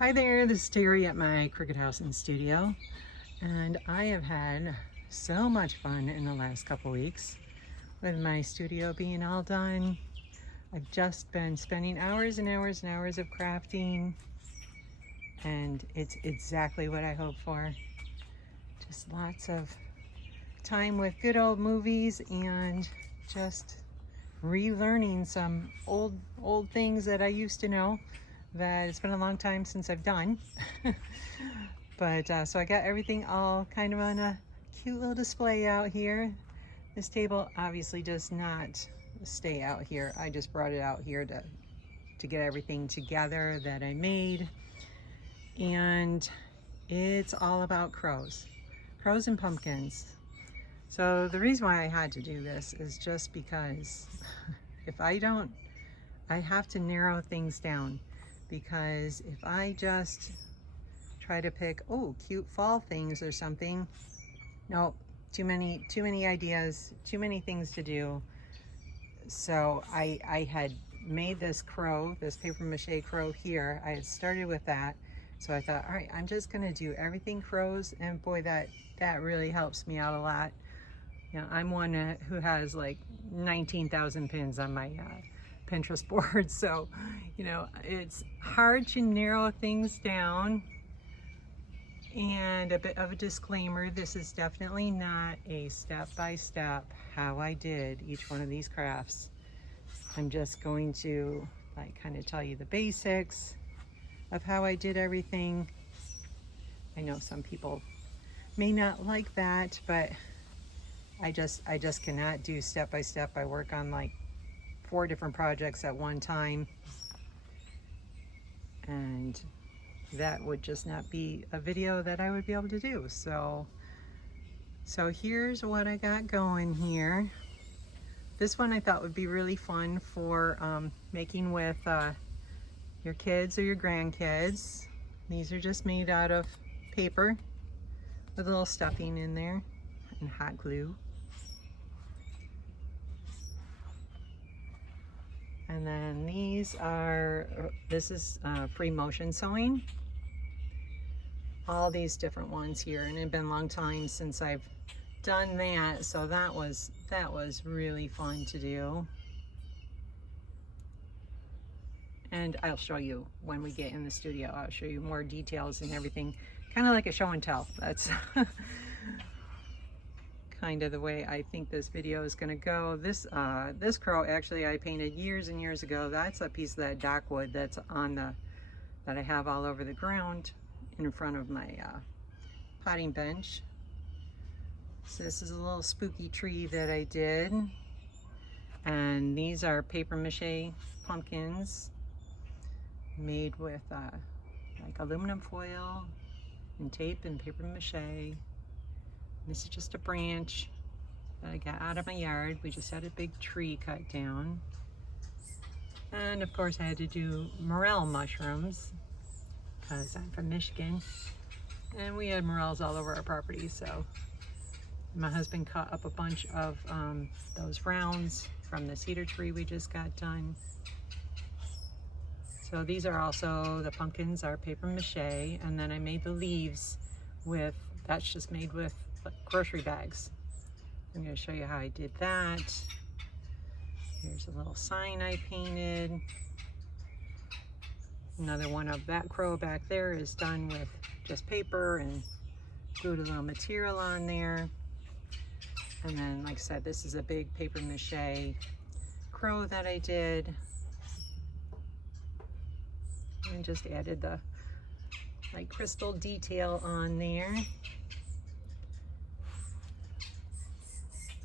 Hi there, this is Terry at my Crookedhouseandstudio, and I have had so much fun in the last couple weeks with my studio being all done. I've just been spending hours and hours and hours of crafting, and it's exactly what I hoped for. Just lots of time with good old movies and just relearning some old things that I used to know that it's been a long time since I've done. But so I got everything all kind of on a cute little display out here. This table obviously does not stay out here. I just brought it out here to get everything together that I made. And it's all about crows and pumpkins. So the reason why I had to do this is just because if I don't, I have to narrow things down. Because if I just try to pick, oh, cute fall things or something, no, too many ideas, too many things to do. So I had made this crow, this paper mache crow here. I had started with that. So I thought, all right, I'm just gonna do everything crows, and boy, that really helps me out a lot. You know, I'm one who has like 19,000 pins on my Pinterest board, so you know it's hard to narrow things down. And a bit of a disclaimer, this is definitely not a step-by-step how I did each one of these crafts. I'm just going to like kind of tell you the basics of how I did everything. I know some people may not like that, but I just cannot do step-by-step. I work on like 4 different projects at one time, and that would just not be a video that I would be able to do. So here's what I got going here. This one I thought would be really fun for making with your kids or your grandkids. These are just made out of paper with a little stuffing in there and hot glue. And then this is free motion sewing. All these different ones here, and it's been a long time since I've done that, so that was really fun to do. And I'll show you when we get in the studio. I'll show you more details and everything, kind of like a show and tell. That's kind of the way I think this video is going to go. This crow actually I painted years and years ago. That's a piece of that dock wood that's on that I have all over the ground in front of my potting bench. So this is a little spooky tree that I did, and these are paper mache pumpkins made with like aluminum foil and tape and paper mache. This is just a branch that I got out of my yard. We just had a big tree cut down. And of course I had to do morel mushrooms because I'm from Michigan. And we had morels all over our property, so my husband cut up a bunch of those rounds from the cedar tree we just got done. So these are also, the pumpkins are paper mache, and then I made the leaves with, that's just made with grocery bags. I'm going to show you how I did that. Here's a little sign I painted. Another one of that crow back there is done with just paper and glued a little material on there. And then, like I said, this is a big paper mache crow that I did. And just added the like crystal detail on there.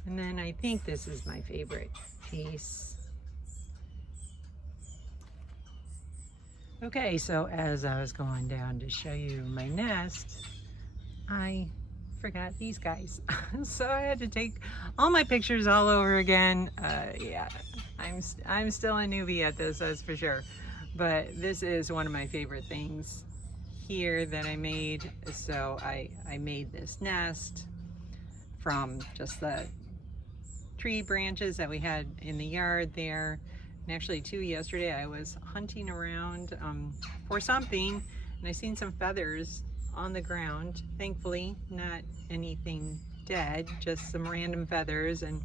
And then I think this is my favorite piece. Okay, so as I was going down to show you my nest, I forgot these guys. So I had to take all my pictures all over again. Yeah, I'm still a newbie at this, that's for sure. But this is one of my favorite things here that I made. So I made this nest from just the tree branches that we had in the yard there. And actually too, yesterday I was hunting around for something, and I seen some feathers on the ground. Thankfully, not anything dead, just some random feathers, and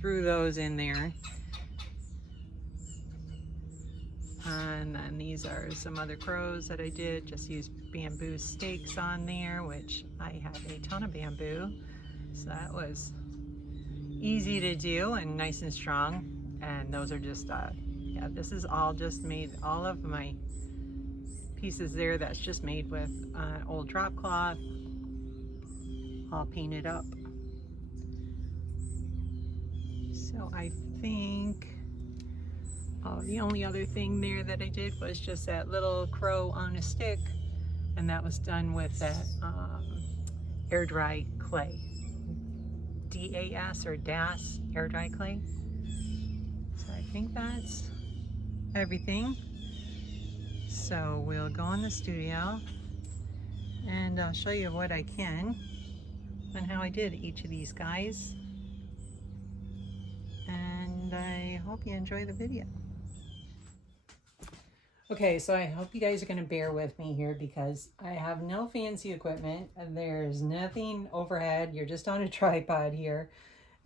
threw those in there. And then these are some other crows that I did. Just used bamboo stakes on there, which I have a ton of bamboo. So that was easy to do and nice and strong. And those are just, yeah, this is all just made, all of my pieces there, that's just made with old drop cloth, all painted up. So I think, oh, the only other thing there that I did was just that little crow on a stick, and that was done with that air dry clay. DAS or DAS air dry clay. So I think that's everything. So we'll go in the studio and I'll show you what I can and how I did each of these guys. And I hope you enjoy the video. Okay, so I hope you guys are going to bear with me here because I have no fancy equipment. There's nothing overhead. You're just on a tripod here.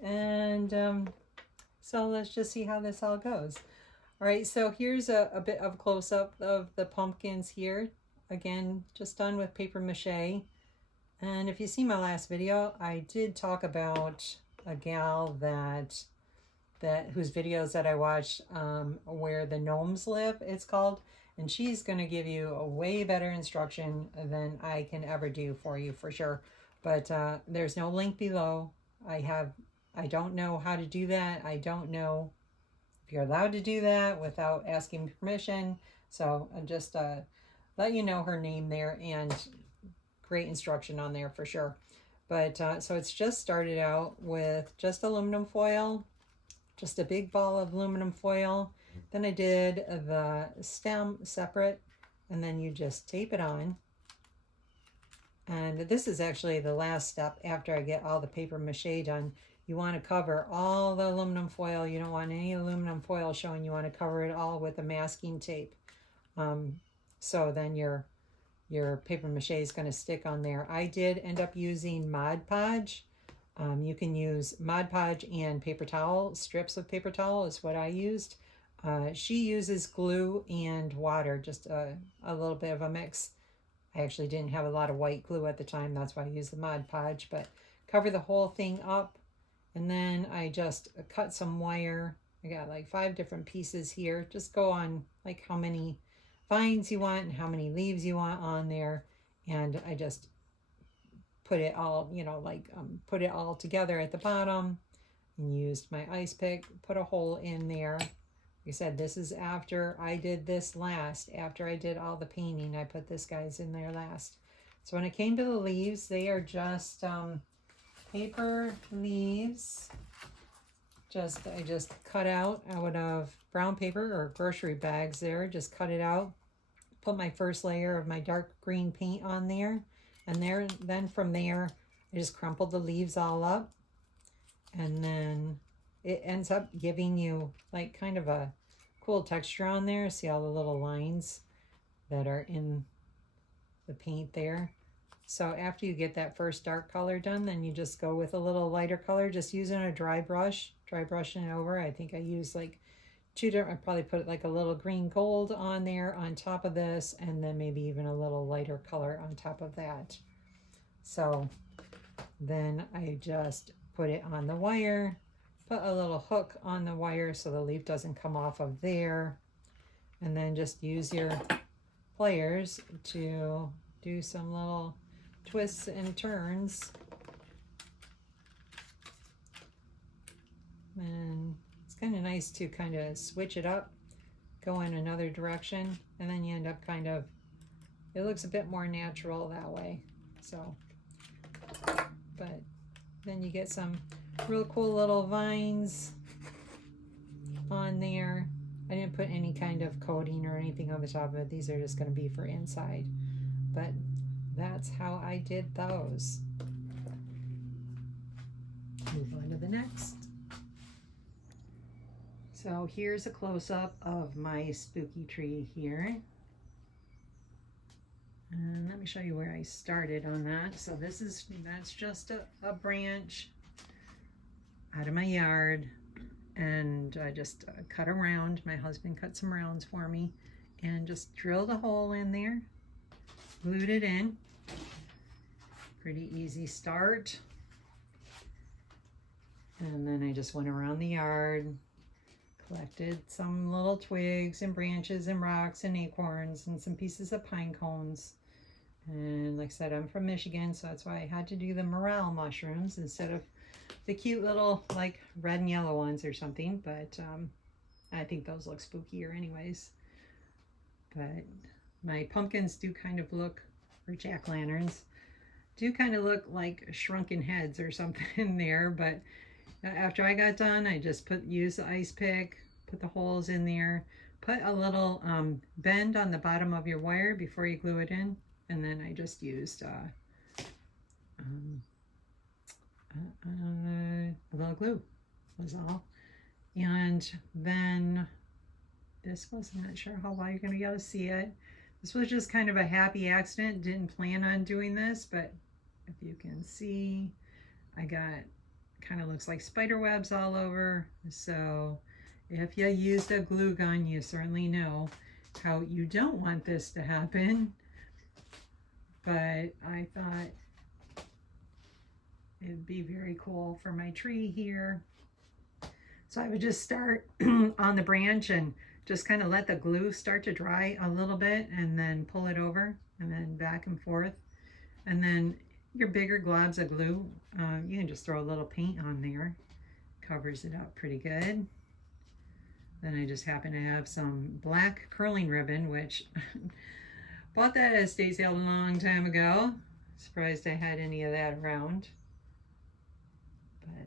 And so let's just see how this all goes. All right, so here's a bit of close-up of the pumpkins here. Again, just done with paper mache. And if you see my last video, I did talk about a gal whose videos that I watched, Where the Gnomes Live, it's called. And she's going to give you a way better instruction than I can ever do for you, for sure. But there's no link below. I don't know how to do that. I don't know if you're allowed to do that without asking permission. So just let you know her name there, and great instruction on there for sure. But so it's just started out with just aluminum foil, just a big ball of aluminum foil. Then I did the stem separate, and then you just tape it on. And this is actually the last step after I get all the paper mache done. You want to cover all the aluminum foil. You don't want any aluminum foil showing. You want to cover it all with a masking tape. So then your paper mache is going to stick on there. I did end up using Mod Podge. You can use Mod Podge and paper towel. Strips of paper towel is what I used. She uses glue and water, just a little bit of a mix. I actually didn't have a lot of white glue at the time. That's why I used the Mod Podge. But cover the whole thing up. And then I just cut some wire. I got like 5 different pieces here. Just go on like how many vines you want and how many leaves you want on there. And I just put it all, you know, like put it all together at the bottom, and used my ice pick, put a hole in there. Like I said, this is after I did this last. After I did all the painting, I put this guys in there last. So when it came to the leaves, they are just paper leaves. I just cut out of brown paper or grocery bags there. Just cut it out. Put my first layer of my dark green paint on there. And then from there, I just crumpled the leaves all up. And then it ends up giving you like kind of a cool texture on there. See all the little lines that are in the paint there. So after you get that first dark color done, then you just go with a little lighter color, just using a dry brushing it over. I think I used like 2 different, I probably put like a little green gold on there on top of this, and then maybe even a little lighter color on top of that. So then I just put it on the wire, put a little hook on the wire so the leaf doesn't come off of there, and then just use your pliers to do some little twists and turns. And it's kind of nice to kind of switch it up, go in another direction, and then you end up kind of, it looks a bit more natural that way. So, but then you get some real cool little vines on there. I didn't put any kind of coating or anything on the top of it. These are just going to be for inside. But that's how I did those. Move on to the next. So here's a close-up of my spooky tree here. me show you where I started on that. So that's just a branch out of my yard, and I just cut a round. My husband cut some rounds for me and just drilled a hole in there, glued it in. Pretty easy start. And then I just went around the yard, collected some little twigs and branches and rocks and acorns and some pieces of pine cones. And like I said, I'm from Michigan, so that's why I had to do the morel mushrooms instead of the cute little like red and yellow ones or something. But I think those look spookier anyways. But my pumpkins do kind of look, or jack-o'-lanterns, do kind of look like shrunken heads or something in there. But after I got done, I just used the ice pick, put the holes in there, put a little bend on the bottom of your wire before you glue it in, and then I just used a little glue was all. And then this was, not sure how well you're going to be able to see it. This was just kind of a happy accident. Didn't plan on doing this, but if you can see, I got, kind of looks like spider webs all over. So if you used a glue gun, you certainly know how you don't want this to happen. But I thought it'd be very cool for my tree here. So I would just start on the branch and just kind of let the glue start to dry a little bit, and then pull it over and then back and forth. And then your bigger globs of glue, you can just throw a little paint on there. Covers it up pretty good. Then I just happen to have some black curling ribbon, which bought that at a estate sale a long time ago. Surprised I had any of that around. But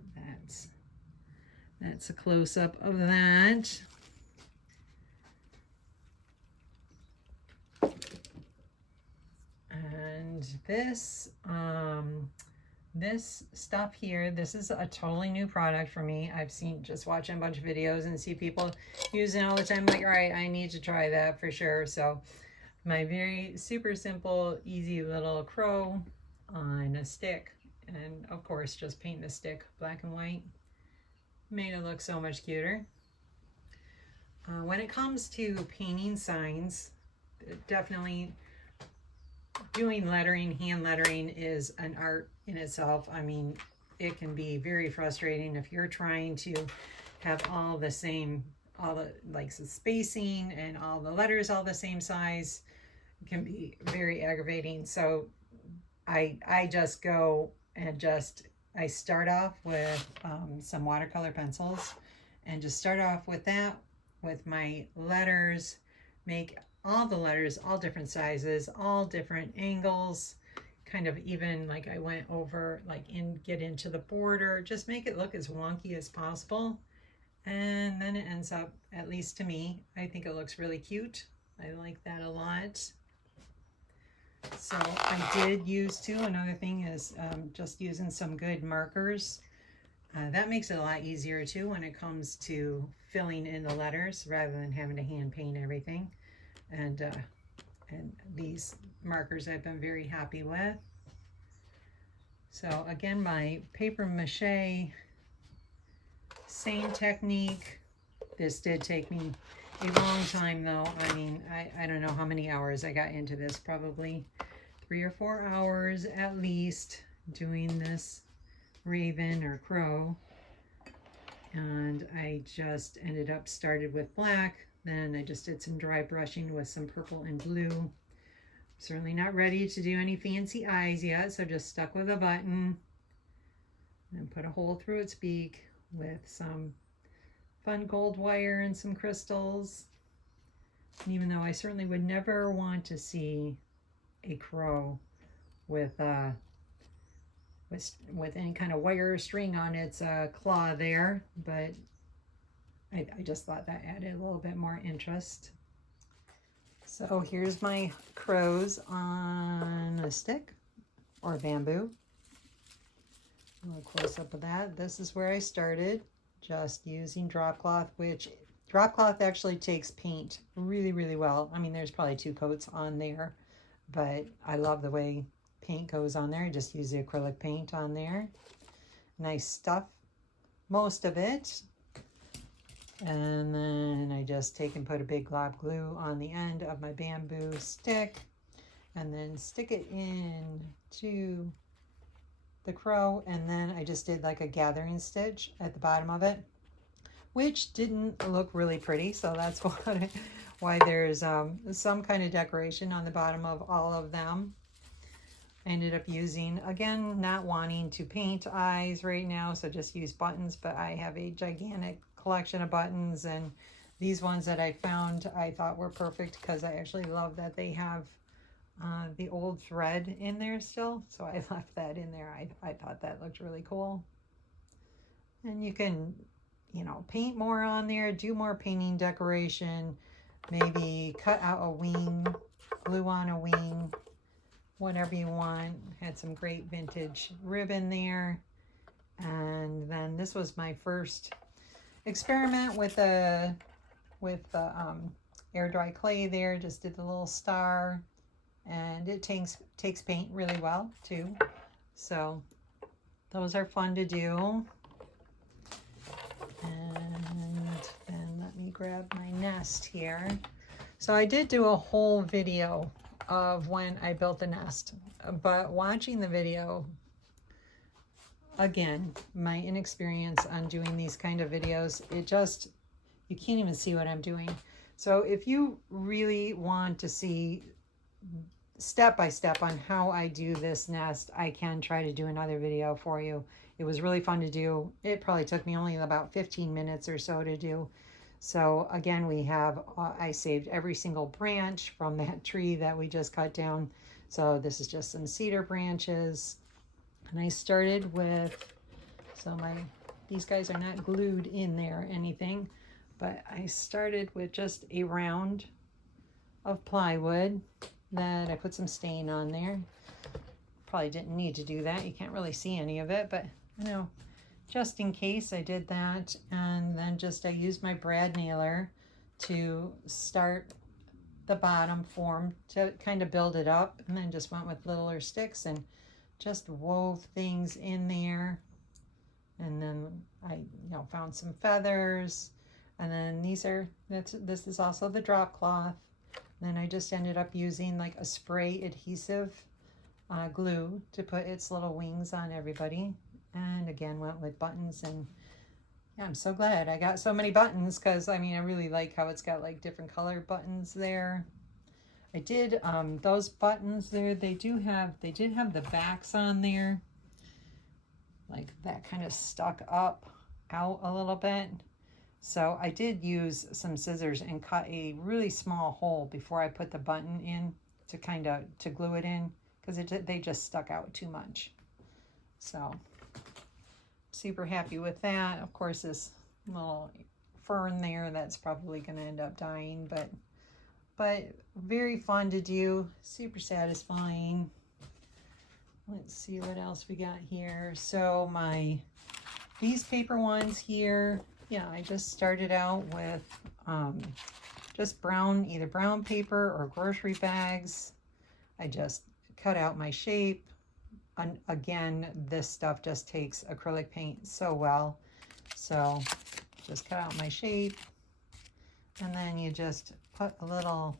that's a close-up of that. And this this stuff here, this is a totally new product for me. I've seen, just watching a bunch of videos and see people using it all the time. I'm like, all right, I need to try that for sure. So my very super simple, easy little crow on a stick, and of course just paint the stick black and white, made it look so much cuter. When it comes to painting signs, definitely doing lettering, hand lettering is an art in itself. I mean, it can be very frustrating if you're trying to have all the same, all the like the spacing and all the letters all the same size. It can be very aggravating. So I just go and I start off with some watercolor pencils, and just start off with that, with my letters, make all the letters all different sizes, all different angles, kind of even like I went over, like get into the border, just make it look as wonky as possible. And then it ends up, at least to me, I think it looks really cute. I like that a lot. So I did use too, another thing is just using some good markers. That makes it a lot easier too when it comes to filling in the letters rather than having to hand paint everything. And these markers I've been very happy with. So again, my paper mache, same technique. This did take me a long time though. I mean, I don't know how many hours I got into this, probably 3 or 4 hours at least, doing this raven or crow. And I just ended up started with black. Then I just did some dry brushing with some purple and blue. Certainly not ready to do any fancy eyes yet, so just stuck with a button and put a hole through its beak with some fun gold wire and some crystals. And even though I certainly would never want to see a crow with any kind of wire or string on its claw there, but I just thought that added a little bit more interest. So here's my crows on a stick or bamboo. A little close up of that. This is where I started, just using drop cloth, which drop cloth actually takes paint really, really well. I mean, there's probably 2 coats on there, but I love the way paint goes on there. I just use the acrylic paint on there. Nice stuff, most of it. And then I just take and put a big glob glue on the end of my bamboo stick and then stick it in to the crow, and then I just did like a gathering stitch at the bottom of it, which didn't look really pretty, so that's why there's some kind of decoration on the bottom of all of them. I ended up using, again, not wanting to paint eyes right now, so just use buttons, but I have a gigantic collection of buttons, and these ones that I found I thought were perfect because I actually love that they have the old thread in there still, so I left that in there. I thought that looked really cool. And you can, you know, paint more on there, do more painting decoration, maybe cut out a wing, glue on a wing, whatever you want. Had some great vintage ribbon there. And then this was my first experiment with the air dry clay there. Just did the little star, and it takes paint really well too. So those are fun to do. And then let me grab my nest here. So I did do a whole video of when I built the nest, but watching the video, again, my inexperience on doing these kind of videos, you can't even see what I'm doing. So if you really want to see step by step on how I do this nest, I can try to do another video for you. It was really fun to do. It probably took me only about 15 minutes or so to do. So again, we have, I saved every single branch from that tree that we just cut down. So this is just some cedar branches. And I started with, these guys are not glued in there or anything, but I started with just a round of plywood that I put some stain on there. Probably didn't need to do that. You can't really see any of it, but you know, just in case I did that. And then I used my brad nailer to start the bottom form to kind of build it up, and then just went with littler sticks and just wove things in there. And then I found some feathers, and then this is also the drop cloth. And then I just ended up using like a spray adhesive glue to put its little wings on everybody. And again, went with buttons. And yeah, I'm so glad I got so many buttons, because I mean, I really like how it's got like different colored buttons there. I did those buttons there, they did have the backs on there, like that kind of stuck up out a little bit. So I did use some scissors and cut a really small hole before I put the button in to glue it in, because they just stuck out too much. So super happy with that. Of course, this little fern there, that's probably going to end up dying, but very fun to do, super satisfying. Let's see what else we got here. So these paper ones here, yeah, I just started out with just either brown paper or grocery bags. I just cut out my shape. And again, this stuff just takes acrylic paint so well. So just cut out my shape, and then you just put a little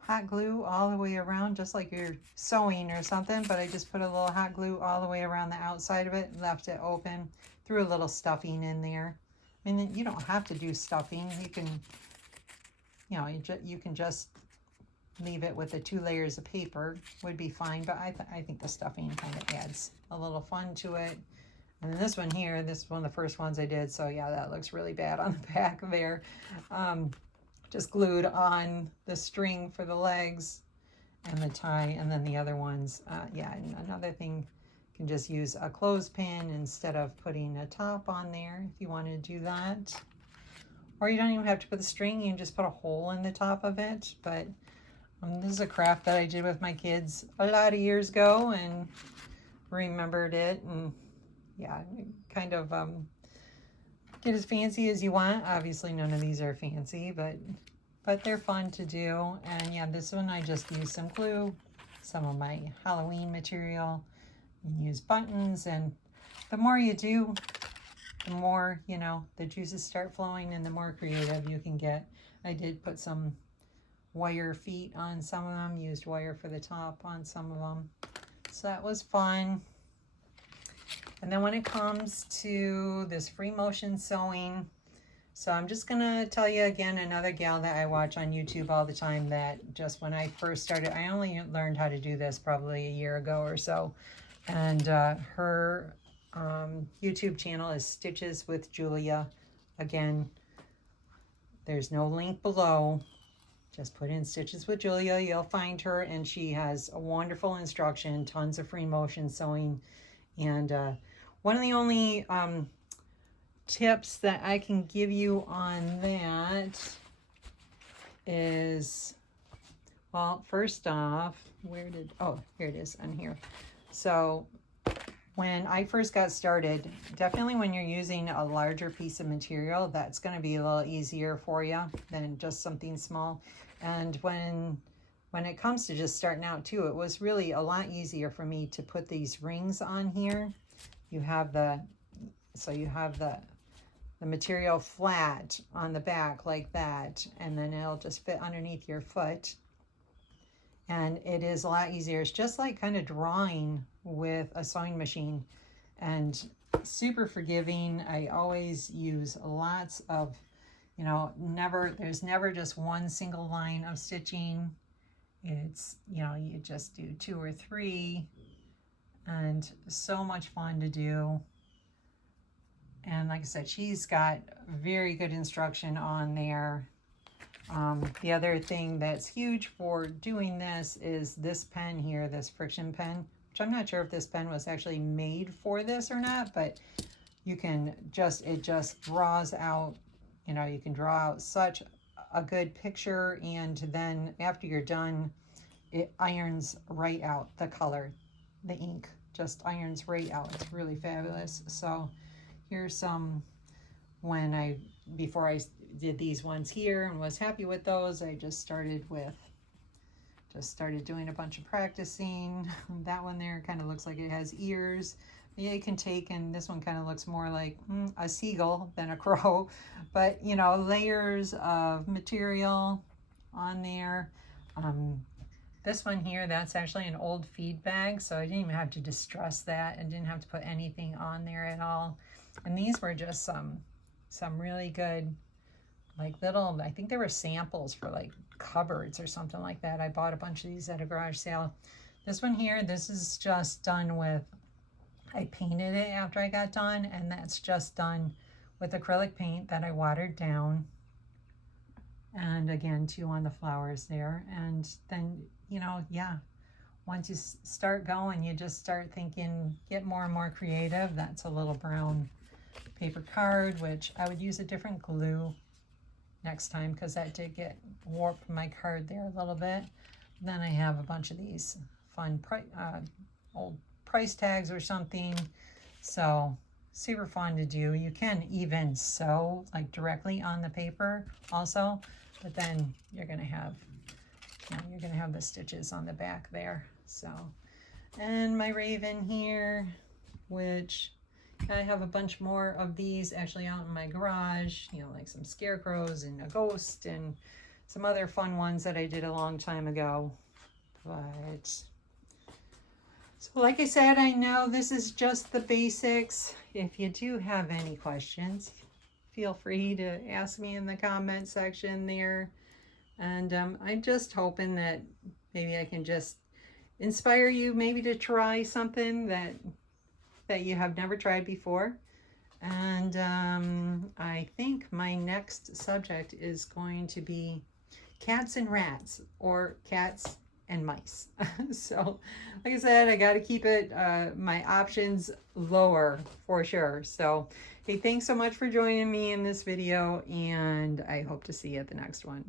hot glue all the way around, just like you're sewing or something, but I just put a little hot glue all the way around the outside of it, left it open, threw a little stuffing in there. I mean, you don't have to do stuffing. You can, you can just leave it with the 2 layers of paper, would be fine, but I think the stuffing kind of adds a little fun to it. And then this one here, this is one of the first ones I did, so yeah, that looks really bad on the back there. Just glued on the string for the legs and the tie, and then the other ones, yeah, and another thing, you can just use a clothespin instead of putting a top on there if you want to do that. Or you don't even have to put the string, you can just put a hole in the top of it. But this is a craft that I did with my kids a lot of years ago and remembered it, and yeah, kind of get as fancy as you want. Obviously none of these are fancy, but they're fun to do. And yeah, this one I just used some glue some of my Halloween material and use buttons. And the more you do, the more, you know, the juices start flowing and the more creative you can get. I did put some wire feet on some of them, used wire for the top on some of them. So that was fun. And then when it comes to this free motion sewing, so I'm just gonna tell you again, another gal that I watch on YouTube all the time that just when I first started, I only learned how to do this probably a year ago or so. And her YouTube channel is Stitches with Julia. Again, there's no link below. Just put in Stitches with Julia, you'll find her, and she has a wonderful instruction, tons of free motion sewing. And one of the only tips that I can give you on that is, well, first off, oh, here it is on here. So when I first got started, definitely when you're using a larger piece of material, that's going to be a little easier for you than just something small. And when it comes to just starting out too, it was really a lot easier for me to put these rings on here. You have the material flat on the back like that, and then it'll just fit underneath your foot. And it is a lot easier. It's just like kind of drawing with a sewing machine, and super forgiving. I always use lots of, you know, there's never just one single line of stitching. It's, you know, you just do 2 or 3, and so much fun to do. And like I said, she's got very good instruction on there. The other thing that's huge for doing this is this pen here, this Frixion pen, which I'm not sure if this pen was actually made for this or not, but you can just, it just draws out, you know, you can draw out such a good picture, and then after you're done, it irons right out the color. The ink just irons right out. It's really fabulous. So here's some, before I did these ones here and was happy with those, I just started doing a bunch of practicing. That one there kind of looks like it has ears. Yeah, you can take, and this one kind of looks more like a seagull than a crow, but you know, layers of material on there. This one here, that's actually an old feed bag, so I didn't even have to distress that and didn't have to put anything on there at all. And these were just some really good, like little, I think they were samples for like cupboards or something like that. I bought a bunch of these at a garage sale. This one here, this is just done with, I painted it after I got done, and that's just done with acrylic paint that I watered down. And again, 2 on the flowers there. And then, you know, yeah, once you start going, you just start thinking, get more and more creative. That's a little brown paper card, which I would use a different glue next time because that did get warped my card there a little bit. Then I have a bunch of these fun old price tags or something. So super fun to do. You can even sew like directly on the paper also, but then you're gonna have, you know, you're gonna have the stitches on the back there. So, and my raven here, which I have a bunch more of these actually out in my garage, you know, like some scarecrows and a ghost and some other fun ones that I did a long time ago. But so like I said, I know this is just the basics. If you do have any questions, feel free to ask me in the comment section there. And I'm just hoping that maybe I can just inspire you maybe to try something that you have never tried before. And I think my next subject is going to be cats and rats, or cats and mice. So like I said, I got to keep it my options lower for sure. So hey, thanks so much for joining me in this video, and I hope to see you at the next one.